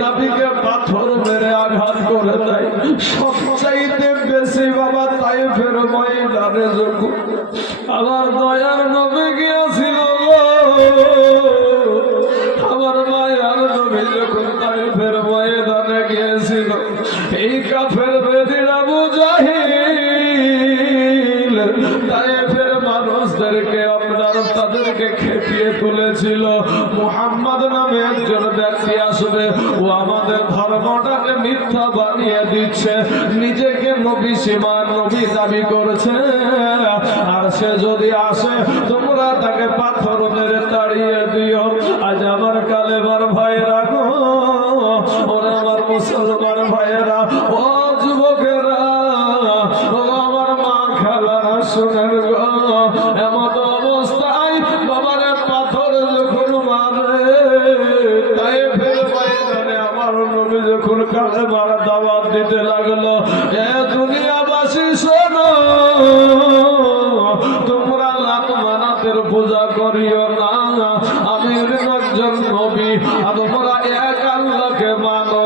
নবীকে পাথর মেরে আঘাত করে দেয়। সবচাইতে বেশি বাবা তায়েফের ময়দানে যখন আমার দয়ার নবী গিয়েছিল, আমার মায়ার নবী যখন তায়েফের ময়দানে গিয়েছিল, এই কাফের বেদিন আবু জাহিল তায়েফের মানুষদেরকে আপনার তাদেরকে খেপিয়ে তুলেছিল। মুহাম্মদ নামে একজন ব্যক্তি আসবে, ও আমাদের ধর্মটাকে মিথ্যা বানিয়ে দিচ্ছে, নিজেকে নবী সীমান নবী দাবি করছে, আর সে যদি আসে তোমরা তাকে পাথর মেরে তাড়িয়ে দিও। আজ আমার কালেমার ভাইয়েরা গো, ওরা আমার মুসলমান ভাইয়েরা, ও যুবকেরা, ও আমার মা খালারা, শোনেন গো, এমন অবস্থায় বাবারে পাথর যখন মারে তায়েফের ময়দানে আমার নবী যখন কালেমার দাওয়াত দিতে লাগলো, এ দুনিয়াবাসী শোনো, তোমরা লাত মানাতের পূজা করিও না, আমি একজন নবী, তোমরা এক আল্লাহকে মানো।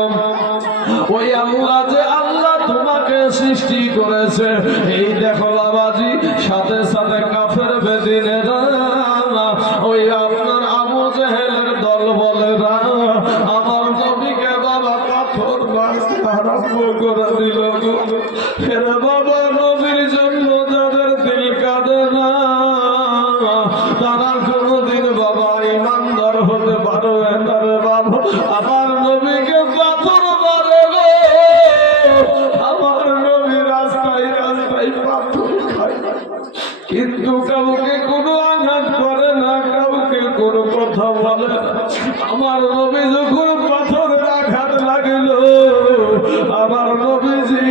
ওই আল্লাহ যে আল্লাহ তোমাকে সৃষ্টি করেছে, এই দেখো বাবাজি, সাথে সাথে কাফের বেদিনেরা, ওই আপনার আবু জেহেলের দল বলে না, আমার নবীকে বাবা পাথর মারতে আরম্ভ করে দিল। ফের বাবা নবীর জন্য যাদের দিল কাঁদে না, তারা কোনদিন বাবা ইমানদার হতে পারবে না রে বাবা। আমার নবীকে পাথর মারে গো, আমার নবী রাস্তায় রাস্তায় পাথর খায়, কিন্তু কাউকে কোনো আঘাত করে না, কাউকে কোনো কথা বলে না। আমার নবী যখন পাথরের আঘাত লাগিল, আমার নবীজি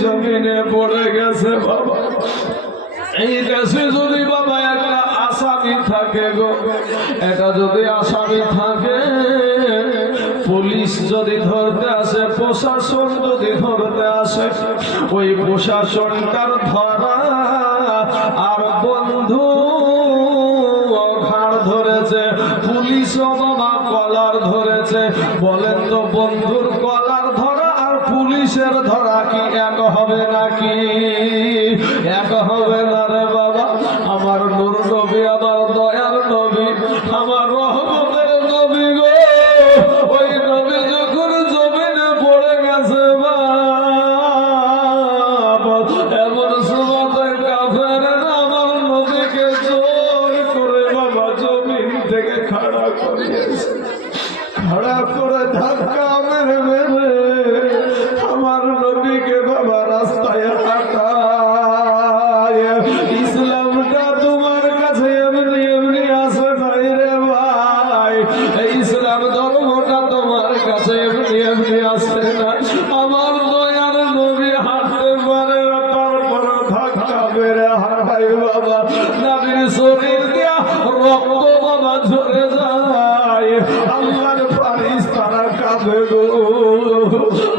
জমিনে পড়ে গেছে বাবা। এই দেশে যদি বাবা একটা আসামি থাকে গো, এটা যদি আসামি থাকে, পুলিশ যদি ধরতে আসে, প্রশাসন যদি ধরতে আসে, ওই প্রশাসনটার ধরা আর বন্ধু ঘাড় ধরেছে, পুলিশও বাবা কলার ধরেছে, বলেন তো বন্ধুর কলার ধরা আর পুলিশের ধরা কি এক হবে নাকি? এক হবে না রে বাবা। আমার নূর নবী, আমার দয়ার নবী, আমার রহমতের নবী গো, ওই নবী যখন জমিনে পড়ে গেছে বাবা, এমন সময় কাফের আমার নবীকে জোর করে বাবা জমিন থেকে খাড়া করিয়েছে, খাড়া করে ধাক্কা মেরে মেরে আমার নবীকে বাবা রাস্তায় হাঁটায়। ইসলামটা তোমার কাছে এমনি এমনি আসে নাই রে ভাই, ইসলাম ধর্মটা তোমার কাছে এমনি এমনি আসে না। আমার দয়ার নবী হাঁটতে পারে না, তারপর ধাক্কা মেরে হাঁটায় বাবা, নবীর শরীর দিয়া রক্ত বাবা ঝরে যায়। আল্লাহর ফারিস্তারা কাঁদে গো,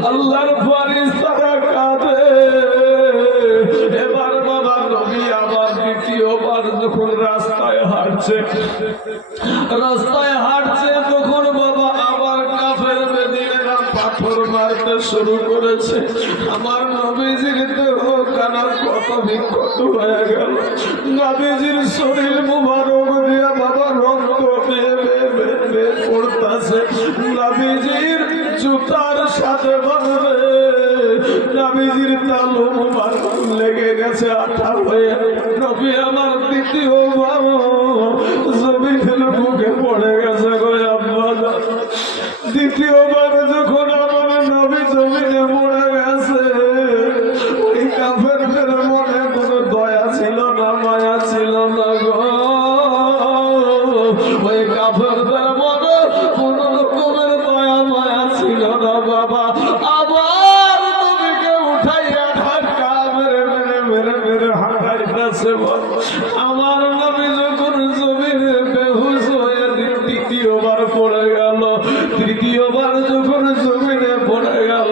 আল্লাহর ফারিস্তারা কাঁদে। এবার বাবা নবী আবার দ্বিতীয়বার যখন রাস্তায় হাঁটছে, তখন বাবা আবার কাফের বেদিনেরা পাথর মারতে শুরু করেছে। আমার নবীজির দেহ কানা কত বিক্ষত হয়ে গেল, নবীজির শরীর মুবারক দিয়া বাবা রক্ত বেয়ে বেয়ে পড়তেছে, নবীজির জুতার সাথে বাঁধবে, নবীজির তালু মুবারক লেগে গেছে আঠা হয়ে। নবী আমার দ্বিতীয়বার জমিনের বুকে পড়ে গেছে গো আব্বা। দ্বিতীয়বার যখন আমার নবী জমিনে পড়ে গেছে, ওই কাফেরদের মনে কোনো দয়া ছিল না, মায়া ছিল না গো, ওই কাফেরদের মনে কোনো রকমের দয়া মায়া ছিল না বাবা। আবার নবীকে উঠাইয়া ধাক্কা মেরে মেরে মেরে মেরে হাঁটাইতেছে। আমার নবী যখন জমিনে বেহুশ হয়ে দ্বিতীয়বার পড়ে গেল, তৃতীয়বার যখন জমিনে পড়ে গেল,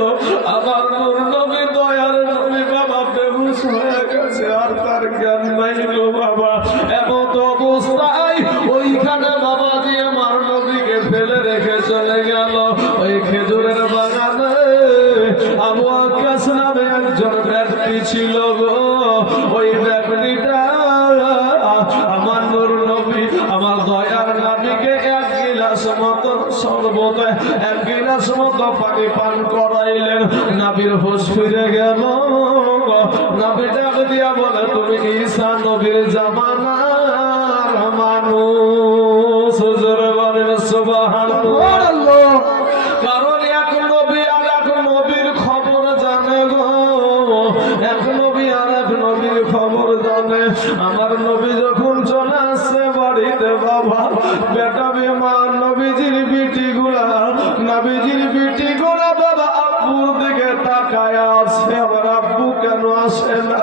আবার নূর নবী দয়ার নবী বাবা বেহুশ হয়ে গেছে, আর তার জ্ঞান নাই গো বাবা। এমন অবস্থায় ওইখানে বাবা দিয়ে আমার নবীকে ফেলে রেখেছে। চলে গেল ওই খেজুরের বাগানে আবু আক্কাস নামে একজন ব্যক্তি ছিল গো। ওই ব্যক্তিটা আমার নূর নবী আমার দয়ার নবীকে এক গিলাস মতো শরবত এক গিলাস মতো পানি পান করাইলেন। নবীর হুঁশ ফিরে গেল। নবী ডাক দিয়া বলে তুমি ঈসা নবীর জামানার মানুষ। হুজুর বলেন সুবহানাল্লাহ। কারণ এক নবী আর এক নবীর খবর জানে গো, এক নবী আর এক নবীর খবর জানে। আমার নবী যখন চলে আসছে বাড়িতে বাবা বেটা বেমান নবীজির বিটিগুলা নবীজির বিটিগুলা বাবা আব্বুর দিকে তাকায় আছে। আমার আব্বু কেন আসে না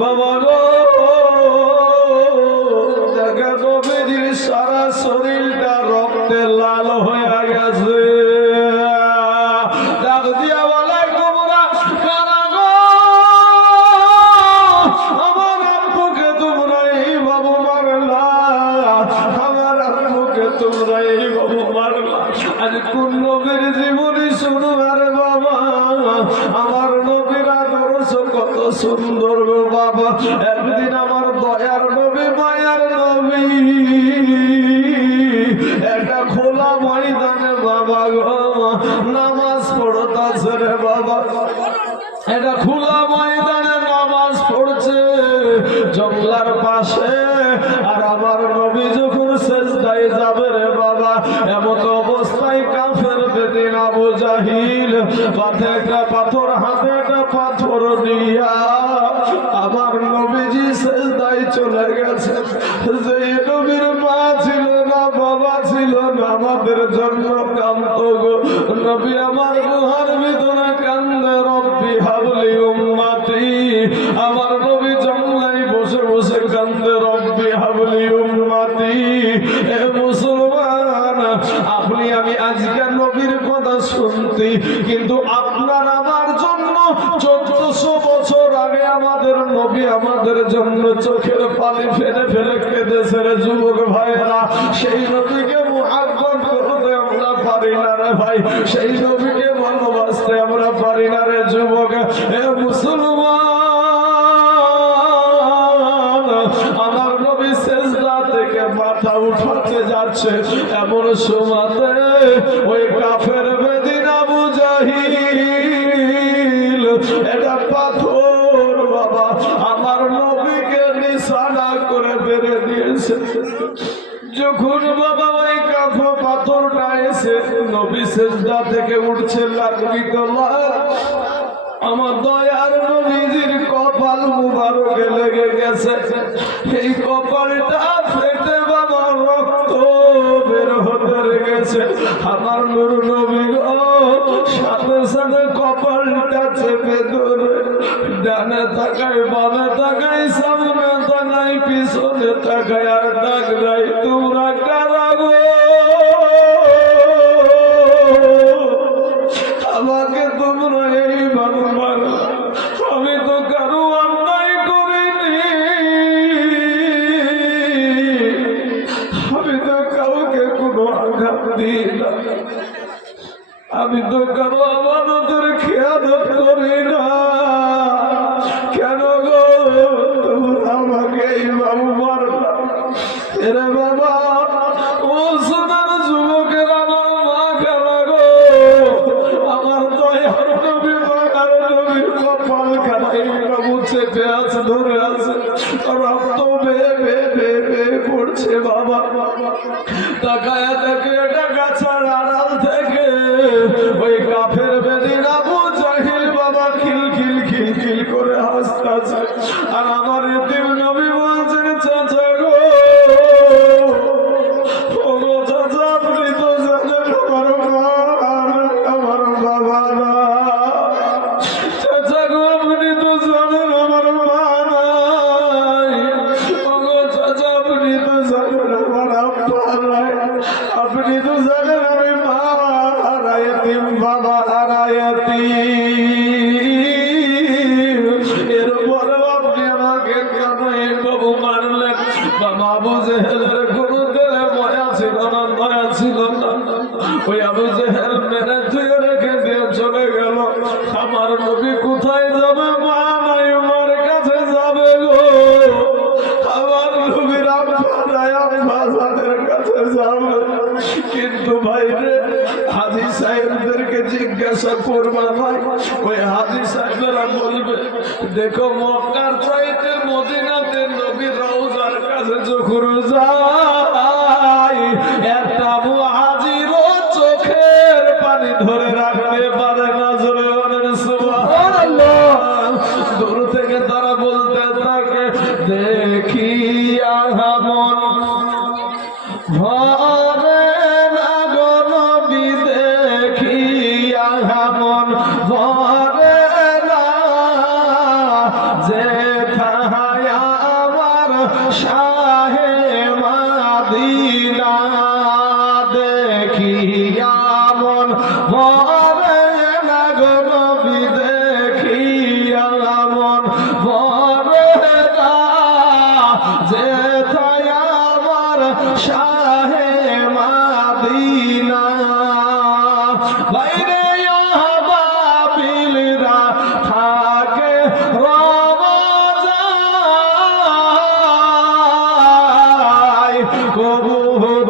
বাবা গো? দেখে নবীজির সারা শরীরটা রক্তে লাল হয়ে গেছে। ডাক দিয়া বলে তোমরা কারা গো? আমার আব্বুকে তোমরা এই বাবু মারলা, আমার আব্বুকে তোমরা এই বাবু মারলা। আজ কোন নবীর জীবনী শুরু আরে বাবা? আমার নবীর আদর্শ কত সুন্দর গো বাবা। একদিন আমার দয়ার নবী মায়ার নবী একটা খোলা ময়দানে বাবা গো নামাজ পড়তাছে রে বাবা। এটা খোলা ময়দানে নামাজ পড়ছে জঙ্গলার পাশে। আর আমার নবী যখন সেজদায় যাবে রে বাবা এমন অবস্থায় কাফের বেদিন আবু জাহিল পাথে একটা পাথর হাতে একটা পাথর দিয়া আমার নবীজি সেজদায় চলে গেছে। যে নবীর মা ছিল না বাবা ছিল না আমাদের জন্য কান্ত গো। নবী আমার গুহার ভিতরে কান্দে রব্বি হাবলি উম্মতি। আমার নবী জঙ্গলায় বসে বসে কান্দে রব্বি হাবলি উম্মতি। এ মুসলমান আপনি আমি আজকে নবীর কথা শুনতে কিন্তু আপনার আমার জন্য 1400 বছর আগে আমাদের নবী আমাদের জন্য চোখের পানি ফেলে ফেলে কেঁদেছে রে যুবক ভাইয়েরা। সেই নবীকে মুহাব্বত করতে আমরা পারি না রে ভাই, সেই নবীকে ভালোবাসতে আমরা পারি না রে যুবক। এ মুসলমান আমার নবী সেজদা থেকে মাথা উঠাতে যাচ্ছে এমন সময়তে ওই কাফের বেদিন আবু জাহিল এটা পাথর বাবা আমার নবীকে নিশানা করে বেড়ে দিয়েছে। যখন বাবা ওই কাফো পাথরটা এসে নবী সেজদা থেকে উঠছে লাগবি তো আমার দয়ার নবীজির কপাল মুবারকে লেগে গেছে। এই কপালটা ফেটে বাবা রক্ত বের হতে গেছে। আমার নূর নবী সাথে সাথে কপালটা চেপে ধরে ডানে তাকায় বামে তাকায় সামনে তাকায় পিছনে তাকায় আর ডাক দেয় তোমরা কারা গো? আমাকে তোমরা এইভাবে মারো, আমি তো কারো অন্যায় করিনি, আমি তো কাউকে কোনো আঘাত দিই না, আমি তো কারো আমানতের খেয়ানত করি না, কেন গো তোমরা আমাকে এইভাবে মারলা? এরে বাবা ও সোনার যুবকের আমার মা কেন গো? আমার দয়ার নবী মায়ার নবীর কপাল খানাই বাবু চেপে আছে ধরে আছে রক্ত বেয়ে বেয়ে বেয়ে বেয়ে পড়ছে বাবা। তাকায়া দেখে এটা গাছার আড়াল থেকে ওই কাফের বেদিন আবু জাহিল বাবা খিল খিল খিল খিল করে হাসতেছে। আর আমার এতিম নবী বলছেন চাচা গো ও চাচা আপনি তো জানেন আমার মা আমার বাবা না, চাচা গো আপনি তো জানেন আমার মা নাই, ও চাচা আপনি তো জানেন আমার আব্বা নাই, আপনি তো জানেন আমি মা হারাইতিম বাবা হারাইতিম। এরপরে আপনি আমাকে কেন বাবু মারলেন? বাবা আবু জেহেলের কোনো গেলে ময়া ছিল না, ময়া ছিল না। ওই আবু জেহেল মেরে ধুয়ে রেখে দিয়ে চলে গেল। আমার নবী কোথায় যাবে? মা নাই, মার কাছে যাবে গো। আমার নবীর আব্বা নাই, আব্বাদের কাছে যাবে। কিন্তু ভাই রে, হাজী সাহেবদেরকে জিজ্ঞাসা করবা ভাই, ওই হাজী সাহেবরা বলবে দেখো মক্কার চাইতে মদিনাতে নবীর রওজার কাছে যখন যাই একটা মুহাজিরও চোখের পানি ধরে রাখতে পারে না। জোরে বলেন সুবহানাল্লাহ। দূর থেকে তারা বলতে থাকে দেখিয়া মন ভরে না গো নবী, দেখিয়া মন ভরে না, যেথায় আমার শাহে মাদিনা, দেখিয়া মন ভরে না গো নবী, দেখিয়া মন ভরে না, যেথায় আমার শাহে মাদিনা। বাইরে বাবিলরা থাকে রওজায়, কবু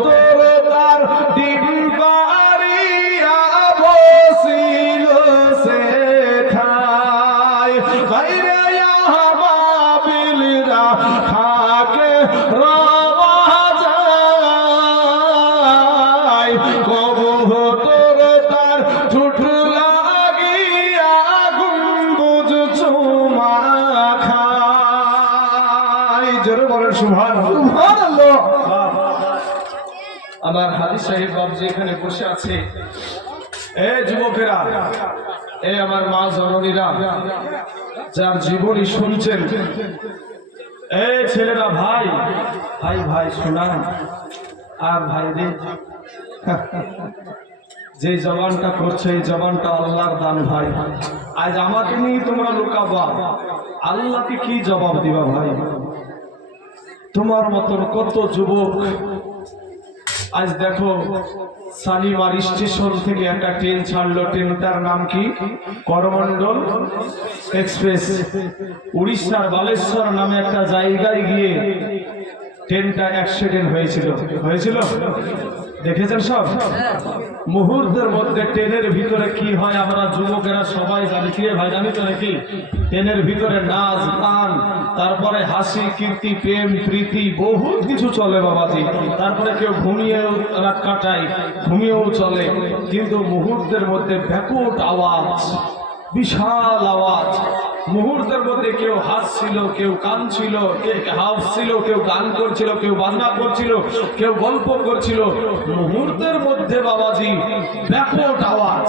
তোর তার দিন পারিয়া বসিল সেথায়। বাইরে বাবিলরা থাকে রওজায়, কবু তোর তার ঠুট লাগিয়া গুম্বুজ চুমা খায়। জোরে বলেন সুবহানাল্লাহ। আমার হাজী সাহেব বাবজি এখানে বসে আছে। এই যুবকেরা, এই আমার মা জননীরা, যার জীবনী শুনছেন, এই ছেলেরা, ভাই ভাই ভাই শোনান। আর ভাই রে, যে জবানটা করছে এই জবানটা আল্লাহর দান ভাই। আজ আমাকে নিয়ে তোমরা লুকাবা, আল্লাহকে কি জবাব দিবা ভাই? তোমার মতন কত যুবক আজ দেখো শালিমার স্টেশন থেকে একটা ট্রেন ছাড়লো, ট্রেনটার নাম কি? করমণ্ডল এক্সপ্রেস। উড়িষ্যার বালেশ্বর নামে একটা জায়গায় গিয়ে ট্রেনটা অ্যাক্সিডেন্ট হয়েছিল। দেখেছেন সব? মুহূর্তের মধ্যে ট্রেনের ভিতরে কি হয় আমরা যুবকেরা সবাই জানি। কি ভাই, জানি তো নাকি? ট্রেনের ভিতরে নাচ গান, তারপরে হাসি কীর্তি, প্রেম প্রীতি, বহুত কিছু চলে বাবাজি। তারপরে কেউ ঘুমিয়েও রাত কাটায়, ঘুমিয়েও চলে। কিন্তু মুহূর্তের মধ্যে ব্যাপক আওয়াজ, বিশাল আওয়াজ। মুহূর্তের মধ্যে কেউ হাসছিল, কেউ কাঁদছিল, কেউ হাসছিল, কেউ গান করছিল, কেউ বাজনা করছিল, কেউ গল্প করছিল। মুহূর্তের মধ্যে বাবাজি ব্যাপক আওয়াজ,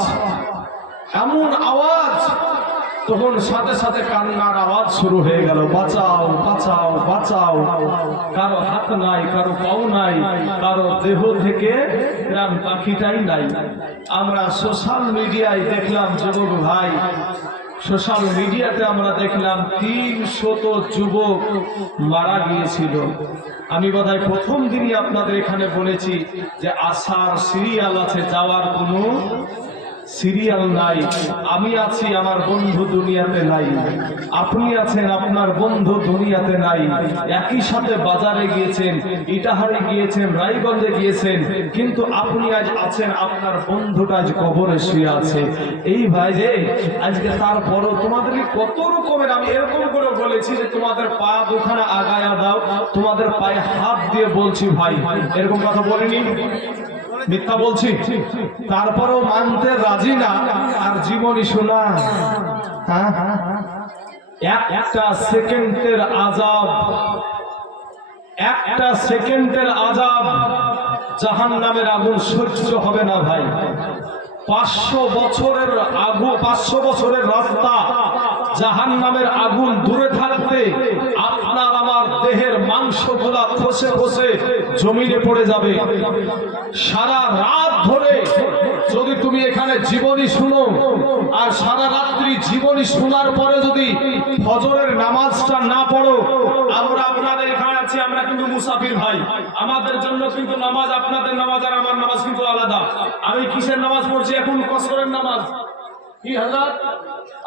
এমন আওয়াজ, তখন সাথে সাথে কান্নার আওয়াজ শুরু হয়ে গেল, বাঁচাও বাঁচাও বাঁচাও। কারো হাত নাই, কারো পাও নাই, কারো দেহ থেকে প্রাণ পাখিটাই নাই। আমরা সোশ্যাল মিডিয়ায় দেখলাম যুবক ভাই, সোশ্যাল মিডিয়াতে আমরা দেখলাম 300 যুবক মারা গিয়েছিল। আমি বোধহয় প্রথম দিনই আপনাদের এখানে বলেছি যে আসার সিরিয়াল আছে, যাওয়ার কোনো সিরিয়াল নাই। আমি আছি, আমার বন্ধু দুনিয়াতে নাই। আপনি আছেন, আপনার বন্ধু দুনিয়াতে নাই। একই সাথে বাজারে গিয়েছেন, ইটাহারে গিয়েছেন, রায়গঞ্জে গিয়েছেন, কিন্তু আপনি আজ আছেন, আপনার বন্ধুটা আজ কবরে শুয়ে আছে। এই ভাই যে আজকে তারপরও তোমাদের কত রকমের, আমি এরকম করে বলেছি যে তোমাদের পা দুখানা আগায়া দাও, তোমাদের পায়ে হাত দিয়ে বলছি ভাই, এরকম কথা বলিনি? মিথ্যা বলছি? তারপরেও মানতে রাজি না। আর জীবনী শোনা, একটা সেকেন্ডের আযাব, একটা সেকেন্ডের আযাব জাহান্নামের আগুন সহ্য হবে না ভাই। 500 বছরের আগুন, 500 বছরের রাস্তা, জাহান্নামের আগুন দূরে থাকতে আপনার আমার দেহের মাংসগুলা খসে খসে জমিনে পড়ে যাবে। সারা রাত ধরে যদি তুমি এখানে জীবনী শুনো, আর সারা রাত্রি জীবনী শোনার পরে যদি ফজরের নামাজটা না পড়ো, আমরা আপনাদের এখানে আছি আমরা কিন্তু মুসাফির ভাই, আমাদের জন্য কিন্তু নামাজ, আপনাদের নামাজ আর আমার নামাজ কিন্তু আলাদা। আমি কিসের নামাজ পড়ছি এখন? কসরের নামাজ। কি হাজার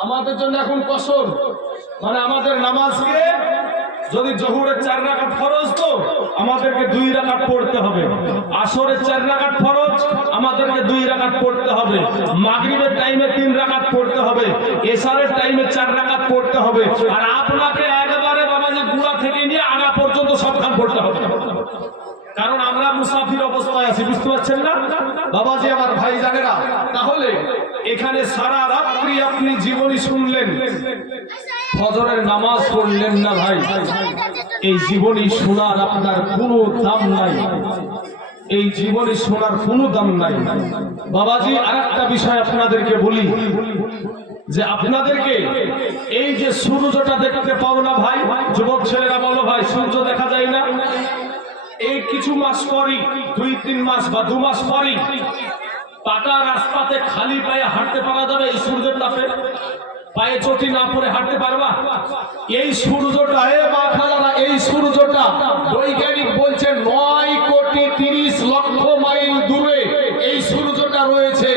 আমাদের জন্য এখন কসর, মানে আমাদের নামাজকে যদি জোহরের 4 রাকাত ফরজ তো আমাদেরকে 2 রাকাত পড়তে হবে, আসরের 4 রাকাত ফরজ আমাদেরকে 2 রাকাত পড়তে হবে, মাগরিবের টাইমে 3 রাকাত পড়তে হবে, এশারের টাইমে 4 রাকাত পড়তে হবে। আর আপনাকে একবারে বাবাজি গুড়া থেকে নিয়ে আগা পর্যন্ত সবখান পড়তে হবে, কারণ আমরা মুসাফির অবস্থায় আছি, বুঝতে পারছেন না বাবাজি আমার ভাই জানেরা। তাহলে এখানে সারা রাত্রি আপনি জীবনী শুনলেন, ফজরের নামাজ পড়লেন না ভাই, এই জীবনী শোনার আপনার কোনো দাম নাই, এই জীবনী শোনার কোনো দাম নাই বাবাজি। আরেকটা বিষয় আপনাদেরকে বলি, যে আপনাদেরকে এই যে সূর্যটা দেখতে পাও না ভাই, যুবক ছেলেরা বলো ভাই সূর্য দেখা যায় না, এই কিছু মাস পরই, 2-3 মাস বা 2 মাস পরই পাকা রাস্তাতে খালি পায়ে হাঁটতে পারা যাবে এই সূর্যের তাপে? পায়ে চটি না পরে হাঁটতে পারবা? এই সূর্যটা এই সূর্যটা বৈজ্ঞানিক বলছে 9,30,00,000 মাইল দূরে এই সূর্যটা রয়েছে।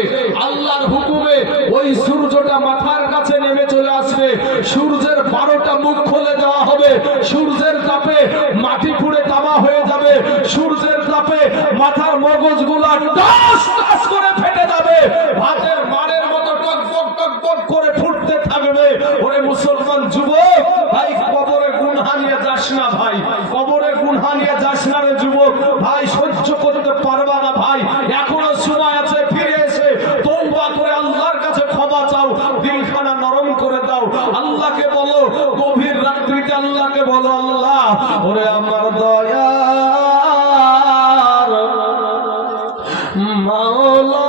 আল্লাহর হুকুমে ওই সূর্যটা মাথার কাছে নেমে চলে আসবে, সূর্যের 12টা মুখ খুলে দেওয়া হবে, সূর্যের তাপে মাটি পুড়ে তামা হয়ে যাবে, সূর্যের তাপে মাথার মগজগুলা টাস টাস করে ফেটে যাবে, ভাতের মারের মতো টক টক টক টক করে ফুটতে থাকবে। ওরে মুসলমান যুবক ভাই, কবরে গুনহা নিয়ে যাস না ভাই, কবরে গুনহা নিয়ে যাস না রে যুবক ভাই, সহ্য করতে পারবা না ভাই, এখনো সময় আছে, ফিরে এসে তওবা করে আল্লাহর কাছে ক্ষমা চাও, দিলখানা নরম করে দাও, আল্লাহকে বলো, গভীর রাত্রিতে আল্লাহকে বলো, আল্লাহ ওরে আমার দয়ার মাওলা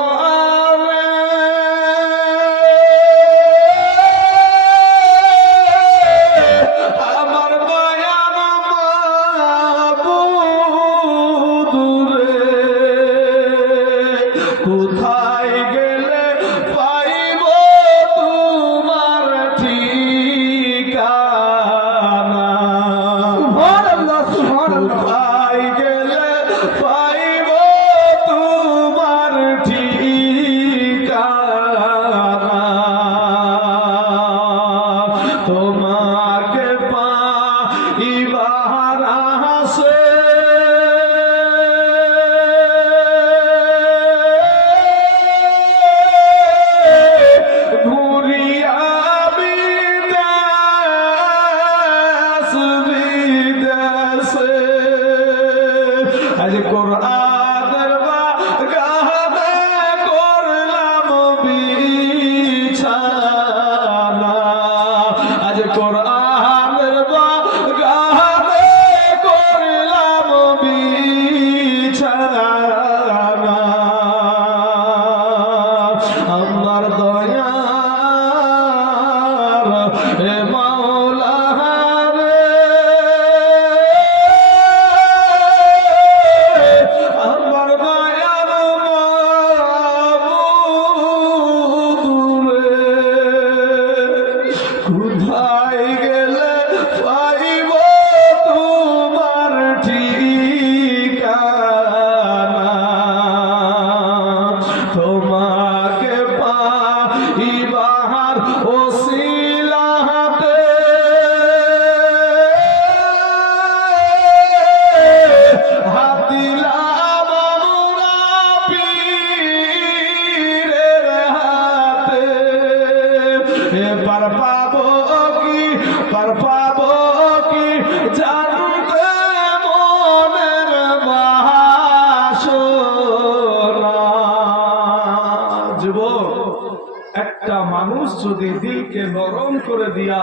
যদি দিলকে নরম করে দিয়া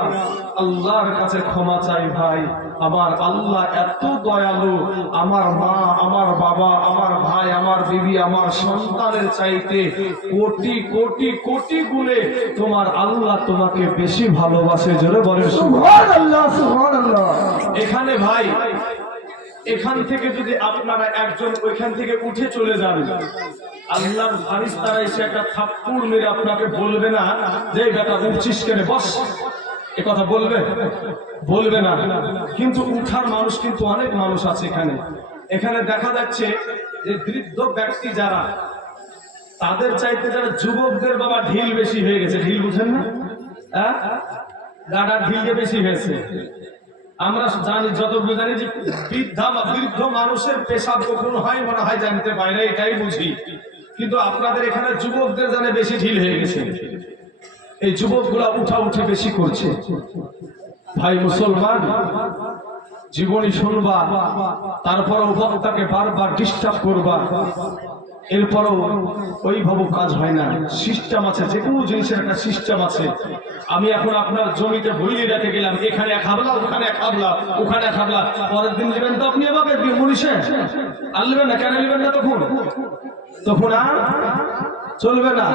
আল্লাহর কাছে ক্ষমা চাই ভাই, আমার আল্লাহ এত দয়ালু, আমার মা, আমার বাবা, আমার ভাই, আমার বিবি, আমার সন্তানের চাইতে কোটি কোটি কোটি গুণে তোমার আল্লাহ তোমাকে বেশি ভালোবাসে। জোরে বলেন সুবহানাল্লাহ, সুবহানাল্লাহ। এখানে ভাই, এখান থেকে যদি আপনারা একজন ওইখান থেকে উঠে চলে যান, আল্লাহর ফারিস্তারা এসে একটা থাপ্পড় মেরে আপনাকে বলবে না যে বেটা উঠছিস কেন, বস, এ কথা বলবে বলবে না, কিন্তু উঠার মানুষ কিন্তু অনেক মানুষ আছে এখানে। এখানে দেখা যাচ্ছে যে বৃদ্ধ ব্যক্তি যারা, তাদের চাইতে যারা যুবকদের বাবা ঢিল বেশি হয়ে গেছে। ঢিল বুঝেন না? হ্যাঁ, গাডার ঢিলটা বেশি হয়েছে। আমরা জানি, যতটুকু জানি যে বৃদ্ধ মানুষের পেশাব কখন হয় মনে হয় জানতে পারে না, এটাই বুঝি। কিন্তু আপনাদের এখানে যুবকদের জানে বেশি ঢিল হয়ে গেছে। এই যুবকগুলা উঠা উঠে বেশি করছে। ভাই মুসলমান, জীবনী শুনবা, তারপরও বক্তাকে বারবার ডিস্টার্ব করবা, এরপরও ওইভাবে কাজ হয় না। সিস্টেম আছে, যে কোনো জিনিসের একটা সিস্টেম আছে। আমি এখন আপনার জমিতে ভুইয়ে রেখে গেলাম, এখানে এক হাবলা, ওখানে এক হাবলা, ওখানে এক হাবলা, পরের দিন নেবেন তো আপনি আমাকে মনীষে আর নেবেন না, কেন নেবেন না? তখন আর চলবে না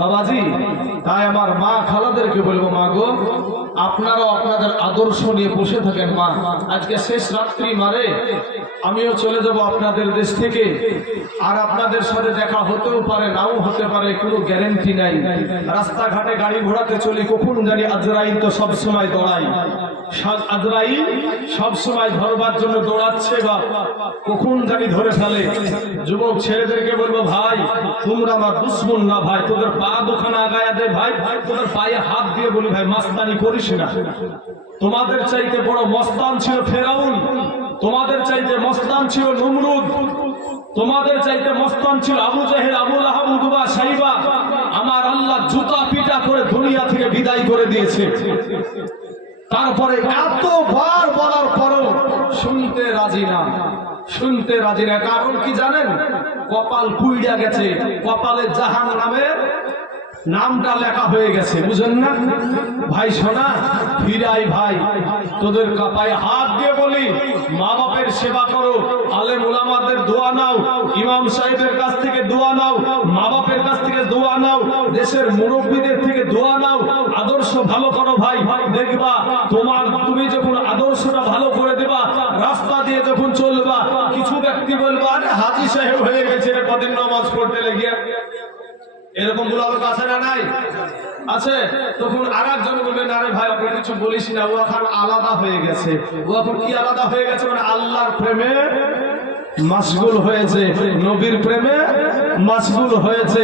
বাবাজি। তাই আমার মা খালাদেরকে বলবো, মা গো, আপনারাও আপনাদের আদর্শ নিয়ে বসে থাকেন। মা, আজকে শেষ রাত্রি মারে আমিও চলে যাব আপনাদের দেশ থেকে, আর আপনাদের সাথে দেখা হতেও পারে, নাও হতে পারে, কোনো গ্যারেন্টি নাই। রাস্তাঘাটে গাড়ি ঘোড়াতে চলি, কখন জানি আজরাইল তো সব সময় দৌড়াই, আজরাইল সব সময় ধরবার জন্য দৌড়াচ্ছে, বা কখন জানি ধরে ফেলে। যুবক ছেলেদেরকে বলবো, ভাই তোমরা আমার দুশ্মন না ভাই, তোদের পা দোকানে আগায়া দে ভাই, তোদের পায়ে হাত দিয়ে বলি ভাই মাস্তানি করিস না। তোমাদের চাইতে বড় মস্তান ছিল ফেরাউন, তোমাদের চাইতে মস্তান ছিল নমরুদ, তোমাদের চাইতে মস্তান ছিল আবু জাহেল, আবু লাহাব, উতবা, সাইবা। আমার আল্লাহ জুতা পিটা করে দুনিয়া থেকে বিদায় করে দিয়েছে। তারপরে এতবার বলার পরও শুনতে রাজি না, শুনতে রাজি না। কারণ কি জানেন? কপাল পুইড়া গেছে, কপালে জাহান নামের নামটা লেখা হয়ে গেছে, বুঝেন না? ভাই শোনা, ফিরাই ভাই, তোদের পায়ে হাত দিয়ে বলি, মা বাপের সেবা করো, আলেম ওলামাদের দোয়া নাও, ইমাম সাহেবের কাছ থেকে দোয়া নাও, মা বাপের কাছ থেকে দোয়া নাও, দেশের মুরব্বীদের থেকে দোয়া নাও, আদর্শ ভালো করো ভাই। দেখবা তুমি যখন আদর্শটা ভালো করে দেবা, রাস্তা দিয়ে যখন চলবা, কিছু ব্যক্তি বলবা, আরে হাজী সাহেব হয়ে গেছে, কদিন নামাজ পড়তে লেগে। এরকম গুলো লোক আছে না নাই? আছে। তখন আর একজন বলবেন, আরে ভাই আপনি কিছু বলিস না, ও এখন আলাদা হয়ে গেছে। ও এখন কি আলাদা হয়ে গেছে? মানে আল্লাহর প্রেমে মাশগুল হয়েছে, নবীর প্রেমে মাশগুল হয়েছে।